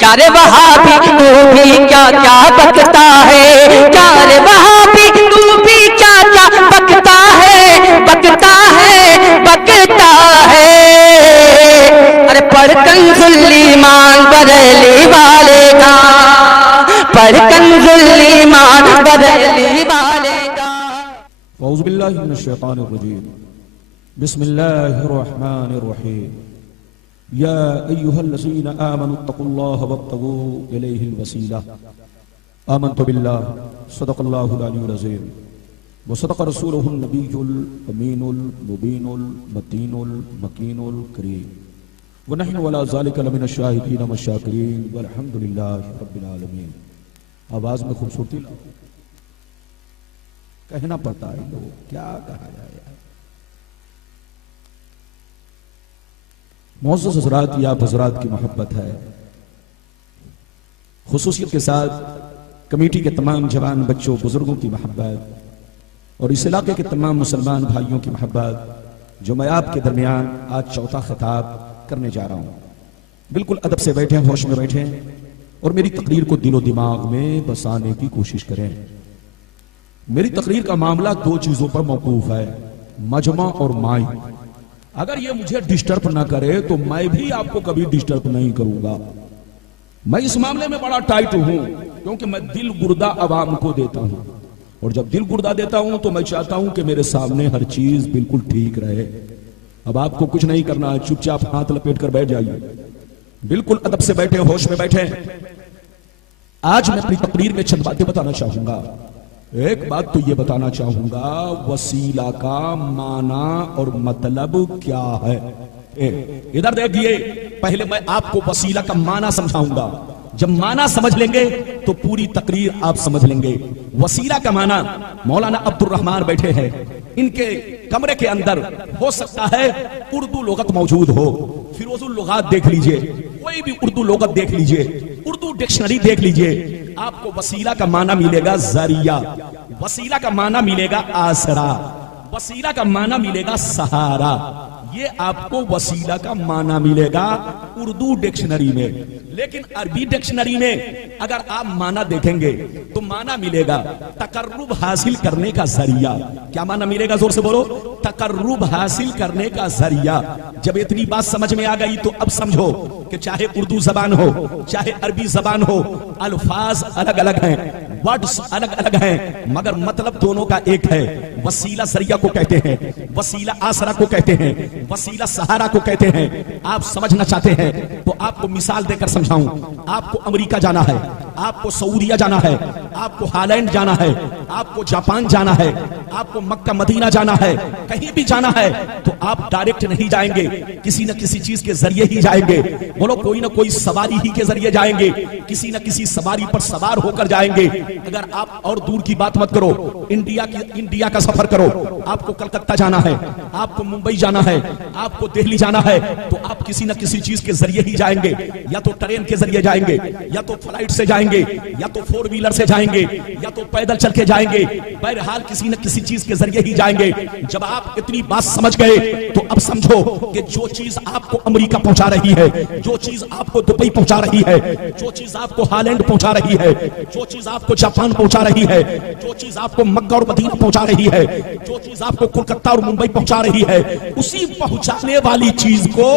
क्या रे वहाबी तू भी क्या क्या बकता है, क्या रे वहाबी तू भी क्या क्या बकता है, बकता है, बकता है। अरे पढ़ कंजुल ईमान बरेली वाले का, पढ़ कंजुल ईमान बरेली वाले का। औज़ु बिल्लाहि मिनश शैतानिर रजीम, बिस्मिल्लाहिर रहमानिर रहीम। या अय्युहल्लज़ीना आमनुत्तक़ुल्लाह वब्तगू इलैहिल वसीला। आमन्तु बिल्लाह सदक़ल्लाहुल अलीयुल अज़ीम व सदक़ रसूलुहुन नबियुल अमीनुल मुबीनुल मतीनुल मकीनुल करीम व नहनु अला ज़ालिका लमिनश शाहिदीन वश्शाकिरीन वल्हम्दुलिल्लाहि रब्बिल आलमीन। आवाज़ में खूबसूरती लाओ, कहना पड़ता है लोग, क्या कहा जाए। मौजूद हज़रात, या हज़रात की मोहब्बत है, खुसूसियत के साथ कमेटी के तमाम जवान बच्चों बुजुर्गों की मोहब्बत और इस इलाके के तमाम मुसलमान भाइयों की मोहब्बत जो मैं आपके दरमियान आज चौथा खिताब करने जा रहा हूं। बिल्कुल अदब से बैठे, होश में बैठे और मेरी तकरीर को दिलो दिमाग में बसाने की कोशिश करें। मेरी तकरीर का मामला दो चीजों पर मौकूफ है, मजमा और माई। अगर ये मुझे डिस्टर्ब ना करे तो मैं भी आपको कभी डिस्टर्ब नहीं करूंगा। मैं इस मामले में बड़ा टाइट हूं क्योंकि मैं दिल गुर्दा अवाम को देता हूं, और जब दिल गुर्दा देता हूं तो मैं चाहता हूं कि मेरे सामने हर चीज बिल्कुल ठीक रहे। अब आपको कुछ नहीं करना है, चुपचाप हाथ लपेट कर बैठ जाइए, बिल्कुल अदब से बैठे, होश में बैठे। आज मैं अपनी तकरीर में चंद बातें बताना चाहूंगा। एक बात तो ये बताना चाहूंगा, वसीला का माना और मतलब क्या है। इधर देखिए, पहले मैं आपको वसीला का माना समझाऊंगा। जब माना समझ लेंगे तो पूरी तकरीर आप समझ लेंगे। वसीला का माना, मौलाना अब्दुल रहमान बैठे हैं, इनके कमरे के अंदर हो सकता है उर्दू लुगत मौजूद हो, फिरोजुल लुगात देख लीजिए, कोई भी उर्दू लुगत देख लीजिए, उर्दू डिक्शनरी देख लीजिए, आपको वसीला का माना मिलेगा जरिया, वसीला का माना मिलेगा आसरा, वसीला का माना मिलेगा सहारा। ये आपको वसीला का माना मिलेगा उर्दू डिक्शनरी में। लेकिन अरबी डिक्शनरी में अगर आप माना देखेंगे तो माना मिलेगा तकर्रुब हासिल करने का जरिया। क्या माना मिलेगा, जोर से बोलो, तकर्रुब हासिल करने का जरिया। जब इतनी बात समझ में आ गई तो अब समझो कि चाहे उर्दू जबान हो चाहे अरबी जबान हो, अल्फाज अलग अलग हैं, वर्ड्स अलग अलग हैं, मगर मतलब दोनों का एक है। वसीला जरिया को कहते हैं, वसीला आसरा को कहते हैं, वसीला सहारा को कहते हैं। आप समझना चाहते हैं तो आपको मिसाल देकर समझाऊं। आपको अमेरिका जाना है, आपको सऊदीया जाना है, आपको हालैंड जाना है, आपको जापान जाना है, आपको मक्का मदीना जाना है, कहीं भी जाना है तो आप डायरेक्ट नहीं जाएंगे, किसी न किसी चीज के जरिए ही जाएंगे। बोलो, कोई ना कोई सवारी ही के जरिए जाएंगे, किसी न किसी सवारी पर सवार होकर जाएंगे। अगर आप और दूर की बात मत करो, इंडिया का सफर करो, आपको कलकत्ता जाना है, आपको मुंबई जाना है, आपको दिल्ली जाना है तो आप किसी न किसी चीज के जरिए ही जाएंगे। या तो ट्रेन के जरिए जाएंगे, या तो फ्लाइट से जाएंगे, या तो फोर व्हीलर से जाएंगे, या तो पैदल चल के जाएंगे। बहरहाल किसी न किसी चीज के जरिए ही जाएंगे। जब आप इतनी बात समझ गए तो अब समझो कि जो चीज आपको अमेरिका पहुंचा रही है, जो चीज आपको दुबई पहुंचा रही है, जो चीज आपको हालैंड पहुंचा रही है, जो चीज आपको जापान पहुंचा रही है, जो चीज आपको मक्का और मदीना पहुंचा रही है, जो चीज आपको कोलकाता और मुंबई पहुंचा रही है, उसी पहुंचाने वाली चीज को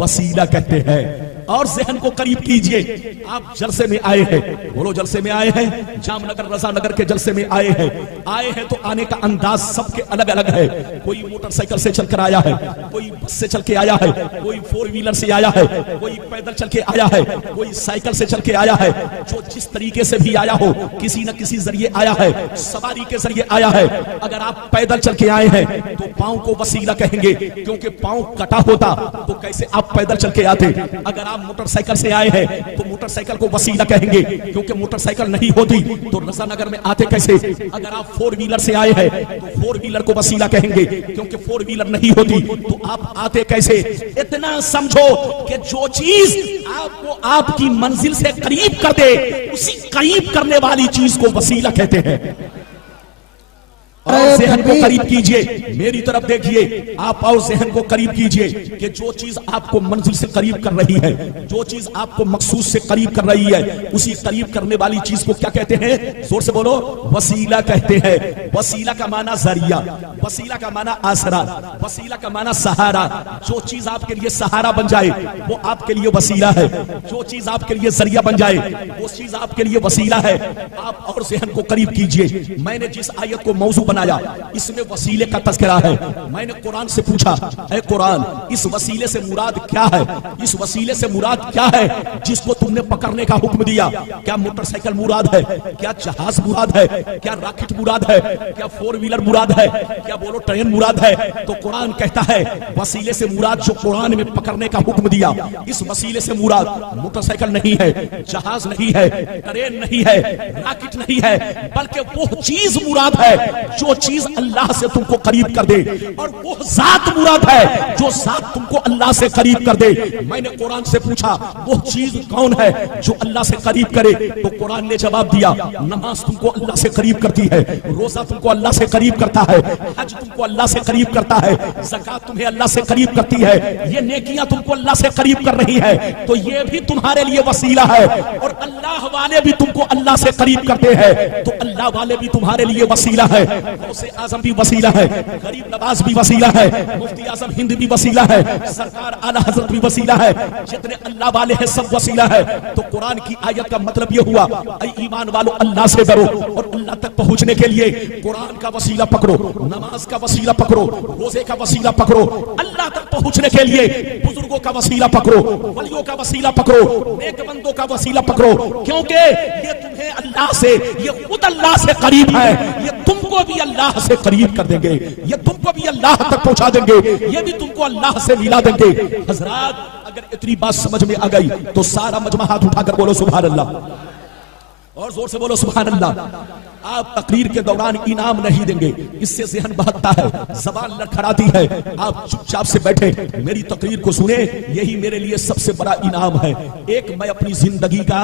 वसीला कहते हैं। और जहन को करीब कीजिए, आप जलसे में आए हैं, बोलो जलसे में आए हैं, जामनगर रजानगर के जलसे में आए हैं तो आने का अंदाज सबके अलग अलग है। कोई मोटरसाइकिल से चलकर आया है, कोई बस से चल के आया है, कोई फोर व्हीलर से आया है, कोई पैदल चल के आया है, कोई साइकिल से चल के आया है। जो जिस तरीके से भी आया हो, किसी न किसी जरिए आया है, सवारी के जरिए आया है। अगर आप पैदल चल के आए हैं तो पांव को वसीला कहेंगे, क्योंकि पांव कटा होता तो कैसे आप पैदल चल के आते। अगर आप मोटरसाइकिल से आए हैं तो मोटरसाइकिल को वसीला कहेंगे, क्योंकि मोटरसाइकिल नहीं होती तो रजानगर में आते कैसे। अगर आप फोर व्हीलर से आए हैं तो फोर व्हीलर को वसीला कहेंगे, क्योंकि फोर व्हीलर नहीं होती तो आप आते कैसे। इतना समझो कि जो चीज आपको आपकी मंजिल से करीब कर दे, उसी करीब करने वाली चीज को वसीला कहते हैं। और ज़हन को करीब कीजिए, मेरी तरफ देखिए, आप और ज़हन को करीब कीजिए कि जो चीज आपको मंजिल से करीब कर रही है, जो चीज आपको मकसूद से करीब कर रही है, उसी करीब करने वाली चीज को क्या कहते हैं? जोर से बोलो, वसीला कहते हैं। वसीला का माना जरिया, वसीला का माना आसरा, वसीला का माना सहारा। जो चीज आपके लिए सहारा बन जाए वो आपके लिए वसीला है, जो चीज आपके लिए जरिया बन जाए वो चीज आपके लिए वसीला है। आप और ज़हन को करीब कीजिए। मैंने जिस आयत को मौजू बनाया इसमें वसीले का तज़किरा है। मैंने कुरान से पूछा, ऐ कुरान, इस वसीले से मुराद क्या है? इस वसीले से मुराद क्या है जिसको तुमने पकड़ने का हुक्म दिया? क्या मोटरसाइकिल मुराद है? क्या जहाज मुराद है? क्या रॉकेट मुराद है? क्या 4 व्हीलर मुराद है? क्या बोलो ट्रेन मुराद है? तो कुरान कहता है वसीले से मुराद जो कुरान में पकड़ने का हुक्म दिया, इस वसीले से मुराद मोटरसाइकिल नहीं है, जहाज नहीं है, ट्रेन नहीं है, रॉकेट नहीं है, बल्कि वो चीज मुराद है जो चीज अल्लाह से तुमको करीब कर दे, और वो जात मुराद है जो जात तुमको अल्लाह से करीब कर दे। मैंने कुरान से पूछा वो चीज कौन है जो अल्लाह से करीब करे? तो कुरान ने जवाब दिया, नमाज तुमको अल्लाह से करीब करती है, रोजा तुमको अल्लाह से करीब करता है, हज तुमको अल्लाह से करीब करता है, ज़कात तुम्हें अल्लाह से करीब करती है, ये नेकियां तुमको अल्लाह से करीब कर रही है, तो ये भी तुम्हारे लिए वसीला है। और अल्लाह वाले भी तुमको अल्लाह से करीब करते हैं, तो अल्लाह वाले भी तुम्हारे लिए वसीला है। गौसे आजम भी वसीला है, गरीब नवाज भी वसीला है, मुफ्ती आजम हिंद भी वसीला है, सरकार आला हजरत भी वसीला है, जितने अल्लाह वाले हैं सब वसीला है। तो कुरान की आयत का मतलब ये हुआ, ऐ ईमान वालों अल्लाह से डरो, और अल्लाह तक पहुंचने के लिए कुरान का वसीला पकड़ो, नमाज का वसीला पकड़ो, रोजे का वसीला पकड़ो। अल्लाह तक पहुंचने के लिए बुजुर्गों का वसीला पकड़ो, वलियों का वसीला पकड़ो, नेक बंदों का वसीला पकड़ो, क्योंकि ये तुम्हें अल्लाह से, ये खुद अल्लाह से करीब है, ये तुमको भी अल्लाह से करीब कर देंगे, ये तुमको भी अल्लाह तक पहुंचा देंगे, ये भी तुमको अल्लाह से मिला देंगे। हजरात, अगर इतनी बात समझ में आ गई तो सारा मजमा हाथ उठाकर बोलो सुभान अल्लाह, और जोर से बोलो सुभान अल्लाह। आप तकरीर के दौरान इनाम नहीं देंगे, इससे ज़हन बहकता है, जबान लड़खड़ाती है। आप चुपचाप से बैठे मेरी तकरीर को सुने, यही मेरे लिए सबसे बड़ा इनाम है। एक मैं अपनी जिंदगी का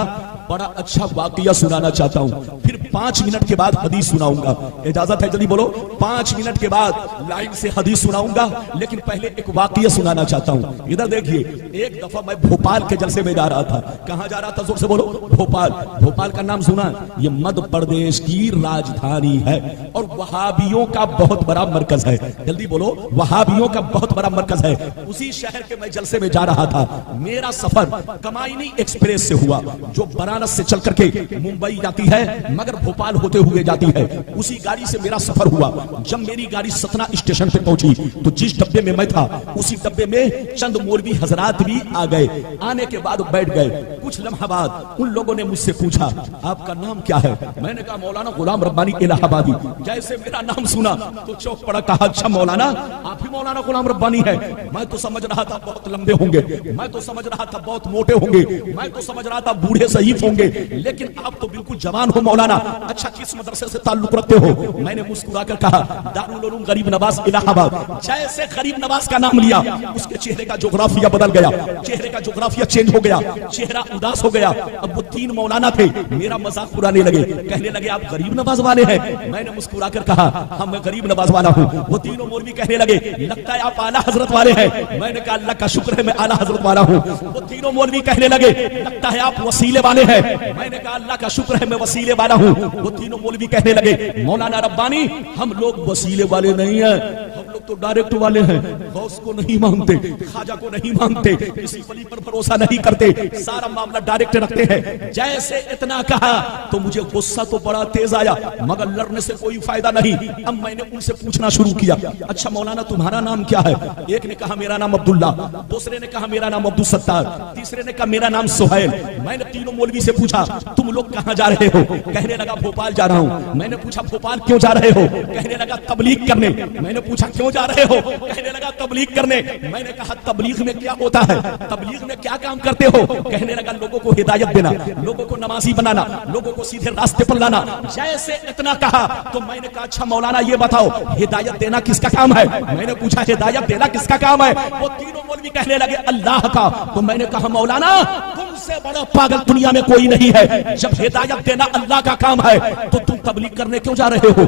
बड़ा अच्छा वाकया सुनाना चाहता हूँ, फिर 5 मिनट के बाद हदीस सुनाऊंगा। इजाजत है? जल्दी बोलो। 5 मिनट के बाद लाइन से हदीस सुनाऊंगा, लेकिन पहले एक वाकया सुनाना चाहता हूँ। इधर देखिए, एक दफा मैं भोपाल के जलसे में जा रहा था। कहाँ जा रहा था? जोर से बोलो। भोपाल। भोपाल का नाम सुना? ये मध्य प्रदेश की राजधानी है और वहाबियों का बहुत बड़ा मरकज है। जल्दी बोलो, वहाबियों का बहुत बड़ा मरकज है। उसी शहर के मैं जलसे में जा रहा था। मेरा सफर कमायनी एक्सप्रेस से हुआ, जो वाराणसी से चल करके मुंबई जाती है, मगर भोपाल होते हुए जाती है। उसी गाड़ी से मेरा सफर हुआ। जब मेरी गाड़ी सतना स्टेशन पे पहुंची तो जिस डब्बे में मैं था उसी डब्बे में चंद मौलवी हजरात भी आ गए। आने के बाद बैठ गए। कुछ लम्हा बाद उन लोगों ने मुझसे पूछा, आपका नाम क्या है? मैंने कहा मौलाना गुलाम रब्बानी इलाहाबादी। जैसे मेरा नाम सुना तो चौंक पड़ा, कहा अच्छा मौलाना, आप ही मौलाना गुलाम रब्बानी है? मैं तो समझ रहा था बहुत लंबे होंगे, मैं तो समझ रहा था बहुत मोटे होंगे, मैं तो समझ रहा था बूढ़े सहीफ होंगे, लेकिन आप तो बिल्कुल जवान हो मौलाना। अच्छा, किस मदरसे से ताल्लुक रखते हो? मैंने मुस्कुराकर कहा दारुल उलूम गरीब नवाज इलाहाबाद। जैसे गरीब नवाज का नाम लिया उसके चेहरे का जोग्राफिया बदल गया, चेहरे का जोग्राफिया चेंज हो गया, चेहरा उदास हो गया। अब वो 3 मौलाना थे, मेरा मजाक उड़ाने लगे, कहने लगे आप गरीब नवाज वाले हैं? मैंने मुस्कुराकर कहा हाँ मैं गरीब नवाज वाला हूँ। वो तीनों मौलवी कहने लगे लगता है आप आला हजरत वाले हैं। मैंने कहा अल्लाह का शुक्र है मैं आला हजरत वाला हूँ। वो तीनों मौलवी कहने लगे लगता है आप वसीले वाले हैं। मैंने कहा अल्लाह का शुक्र है मैं वसीले वाला हूँ। वो तीनों मौलवी कहने लगे मौलाना रब्बानी हम लोग वसीले वाले नहीं है, हम लोग तो डायरेक्ट वाले हैं, गौस को नहीं मानते, खाजा को नहीं मानते, किसी वली पर भरोसा नहीं करते, सारा मामला डायरेक्ट रखते हैं। जैसे इतना कहा तो मुझे गुस्सा तो बड़ा तेज आया, मगर लड़ने से कोई फायदा नहीं। अब मैंने उनसे पूछना शुरू किया, अच्छा मौलाना तुम्हारा नाम क्या है? एक ने कहा मेरा नाम अब्दुल्ला, दूसरे ने कहा मेरा नाम अब्दुल सत्तार, तीसरे ने कहा मेरा नाम सुहैल। मैंने तीनों मौलवी से पूछा तुम लोग कहाँ जा रहे हो? कहने लगा भोपाल जा रहा हूँ। मैंने पूछा भोपाल क्यों जा रहे हो? कहने लगा तबलीग करने। मैंने पूछा क्यों जा रहे हो? कहने लगा तबलीग करने। मैंने कहा तबलीग में क्या होता है, तबलीग में क्या काम करते हो? कहने लगा लोगों को हिदायत देना, लोगों को नमाजी बनाना, लोगों को सीधे रास्ते पर लाना। जैसे इतना कहा तो मैंने कहा अच्छा मौलाना ये बताओ हिदायत देना किसका काम है? मैंने पूछा हिदायत देना किसका काम है? वो तीनों मौलवी कहने लगे अल्लाह का। तो मैंने कहा मौलाना तुम उससे बड़ा पागल दुनिया में कोई नहीं है। जब हिदायत देना अल्लाह का काम है तो तुम तबलीग करने क्यों जा रहे हो?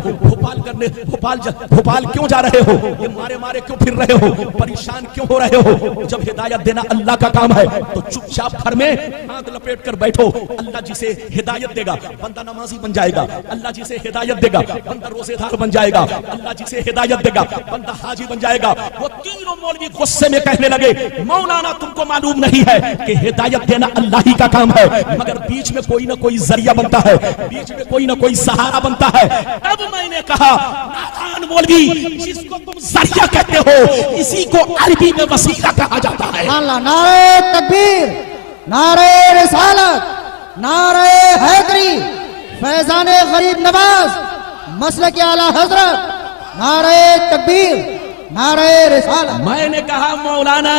भोपाल क्यों जा रहे हो? ये मारे मारे क्यों फिर रहे हो? परेशान क्यों हो रहे हो? जब हिदायत देना अल्लाह का काम है तो चुपचाप घर में हाथ लपेट कर बैठो। अल्लाह जिसे हिदायत देगा बंदा नमाजी बन जाएगा। अल्लाह जिसे हिदायत देगा बंदा रोजेदार बन जाएगा। अल्लाह जिसे हिदायत देगा बंदा हाजी बन जाएगा। वो तीनों मौलवी गुस्से में कहने लगे, मौलाना तुमको मालूम नहीं है कि हिदायत देना अल्लाह ही का काम है, मगर बीच में कोई ना कोई जरिया बनता है, बीच में कोई ना कोई सहारा बनता है। तब मैंने कहा, नादान मौलवी, जिसको तुम जरिया कहते हो इसी को अरबी में वसीला कहा जाता है। नारे तकबीर, नारे रिसालत, नारे हैदरी, फैजाने गरीब नवाज, मसलक आला हजरत, नारे तकबीर, नारे रिसालत। मैंने कहा, मौलाना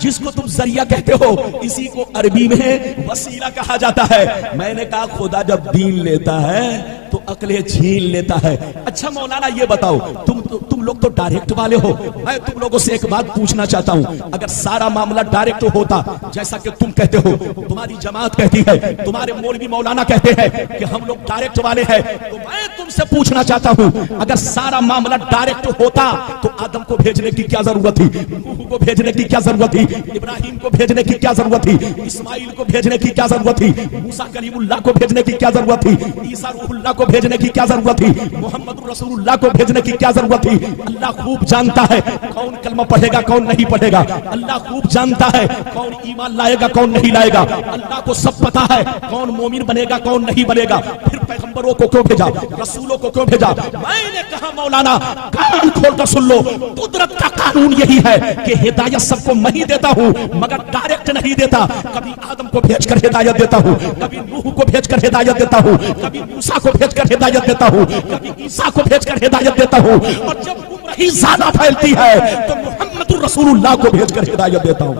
जिसको तुम जरिया कहते हो इसी को अरबी में वसीला कहा जाता है। मैंने कहा, खुदा जब दीन लेता है तो अकले छीन लेता है। अच्छा मौलाना ये बताओ, तुम लोग तो डायरेक्ट वाले हो। मैं तुम लोगों से एक बात पूछना चाहता हूं, अगर सारा मामला डायरेक्ट होता जैसा कि तुम कहते हो, तुम्हारी जमात कहती है, तुम्हारे मौलवी मौलाना कहते हैं कि हम लोग डायरेक्ट वाले हैं, तो मैं तुमसे पूछना चाहता हूं, अगर सारा मामला डायरेक्ट होता तो आदम को भेजने की क्या जरूरत थी? नूह को भेजने की क्या जरूरत थी? इब्राहिम को भेजने की क्या जरूरत थी? इस्माइल को भेजने की क्या जरूरत थी? मूसा कलीमुल्लाह को भेजने की क्या जरूरत थी? ईसा रूहुल्लाह को भेजने की क्या जरूरत थी? मोहम्मद रसूलुल्लाह को भेजने की क्या जरूरत थी? अल्लाह खूब जानता है कौन कलमा पढ़ेगा कौन नहीं पढ़ेगा। अल्लाह खूब जानता है कौन ईमान लाएगा कौन नहीं लाएगा। अल्लाह को सब पता है कौन मोमिन बनेगा कौन नहीं बनेगा। फिर पैगंबरों को क्यों भेजा? रसूलों को क्यों भेजा? मैंने कहा, मौलाना कान खोलकर सुन लो, कुदरत का कानून यही है कि हिदायत सबको मैं ही देता हूं, मगर डायरेक्ट नहीं देता। कभी आदम को भेजकर हिदायत देता हूं, कभी नूह को भेजकर हिदायत देता हूं, कभी मूसा को भेजकर हिदायत देता हूं, कभी ईसा को भेजकर हिदायत देता हूं, और जब गुमराही ज्यादा फैलती है तो मोहम्मद रसूलुल्लाह को भेजकर हिदायत देता हूं।